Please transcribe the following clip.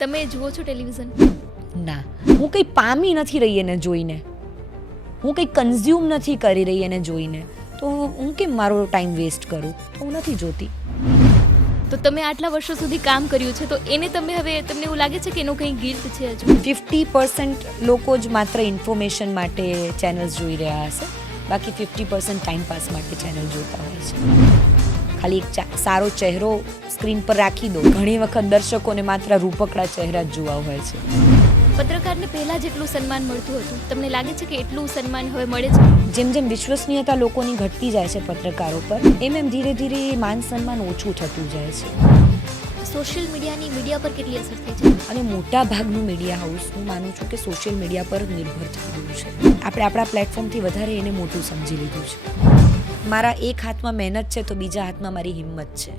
તમે જુઓ છો ટેલિવિઝન? ના, હું કંઈ પામી નથી રહી એને જોઈને, હું કંઈ કન્ઝ્યુમ નથી કરી રહી એને જોઈને, તો હું કેમ મારો ટાઈમ વેસ્ટ કરું? તો હું નથી જોતી. તો તમે આટલા વર્ષો સુધી કામ કર્યું છે, તો એને તમને એવું લાગે છે કે એનો કંઈ ગિલ્ટ છે હજુ? 50% લોકો જ માત્ર ઇન્ફોર્મેશન માટે ચેનલ્સ જોઈ રહ્યા હશે, બાકી 50% ટાઈમપાસ માટે ચેનલ જોતા હોય છે. ખાલી એક સારો ચહેરો સ્ક્રીન પર રાખી દો. ઘણી વખત દર્શકોને માત્ર રૂપકડા ચહેરા જ જોવા હોય છે. પત્રકારને પહેલા જેટલું સન્માન મળતું હતું, તમને લાગે છે કે એટલું સન્માન હવે મળે છે? જેમ જેમ વિશ્વસનીયતા લોકોની ઘટતી જાય છે પત્રકારો પર, એમ ધીરે ધીરે માન સન્માન ઓછું થતું જાય છે. સોશિયલ મીડિયાની મીડિયા પર કેટલી અસર થઈ છે? અને મોટા ભાગનું મીડિયા હાઉસ, હું માનું છું કે સોશિયલ મીડિયા પર નિર્ભર થઈ ગયું છે. આપણે આપણા પ્લેટફોર્મથી વધારે એને મોટું સમજી લીધું છે. મારા એક હાથમાં મહેનત છે તો બીજા હાથમાં મારી હિંમત છે.